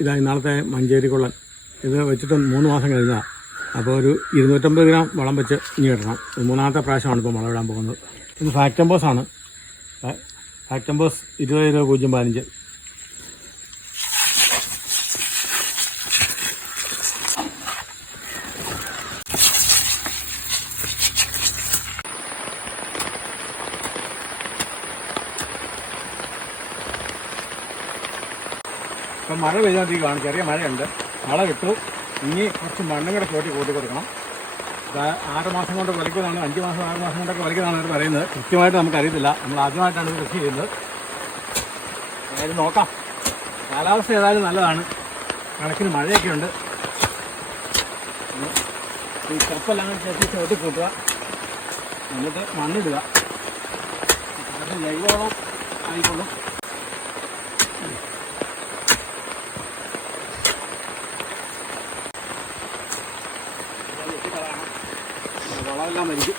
ഇതാ ഇന്നാളത്തെ മഞ്ചേരി കൊള്ളൻ. ഇത് വെച്ചിട്ട് 3 മാസം കഴിഞ്ഞാൽ. അപ്പോൾ ഒരു 250 ഗ്രാം വളം വെച്ച് ഇനി ഇടണം. മൂന്നാമത്തെ പ്രാവശ്യമാണ് ഇപ്പോൾ വളം ഇടാൻ പോകുന്നത്. ഇത് ഫാക്ടംബോസാണ്. ഫാക്ടംബോസ് 20-0-15. ഇപ്പം മഴ പെയ്തുകൊണ്ടിരിക്കുകയാണ്. ചെറിയ മഴയുണ്ട്. മഴ കിട്ടു. ഇനി കുറച്ച് മണ്ണും കൂടെ കൂട്ടി കൊടുക്കണം. 6 മാസം കൊണ്ട് വലിക്കുന്നതാണ്, 5 മാസം 6 മാസം കൊണ്ടൊക്കെ വലിക്കുന്നതാണ് അവർ പറയുന്നത്. കൃത്യമായിട്ട് നമുക്കറിയത്തില്ല. നമ്മൾ ആദ്യമായിട്ടാണ് ഇത് കൃഷി ചെയ്യുന്നത്. ഏതായാലും നോക്കാം. കാലാവസ്ഥ ഏതായാലും നല്ലതാണ്. കണക്കിന് മഴയൊക്കെ ഉണ്ട്. ഈ കപ്പെല്ലാം ചേർത്ത് ചോട്ടി കൂട്ടുക, എന്നിട്ട് മണ്ണിടുക. അത് ജൈവവളം ആയിക്കോളും. വളമെല്ലാം മരിക്കും.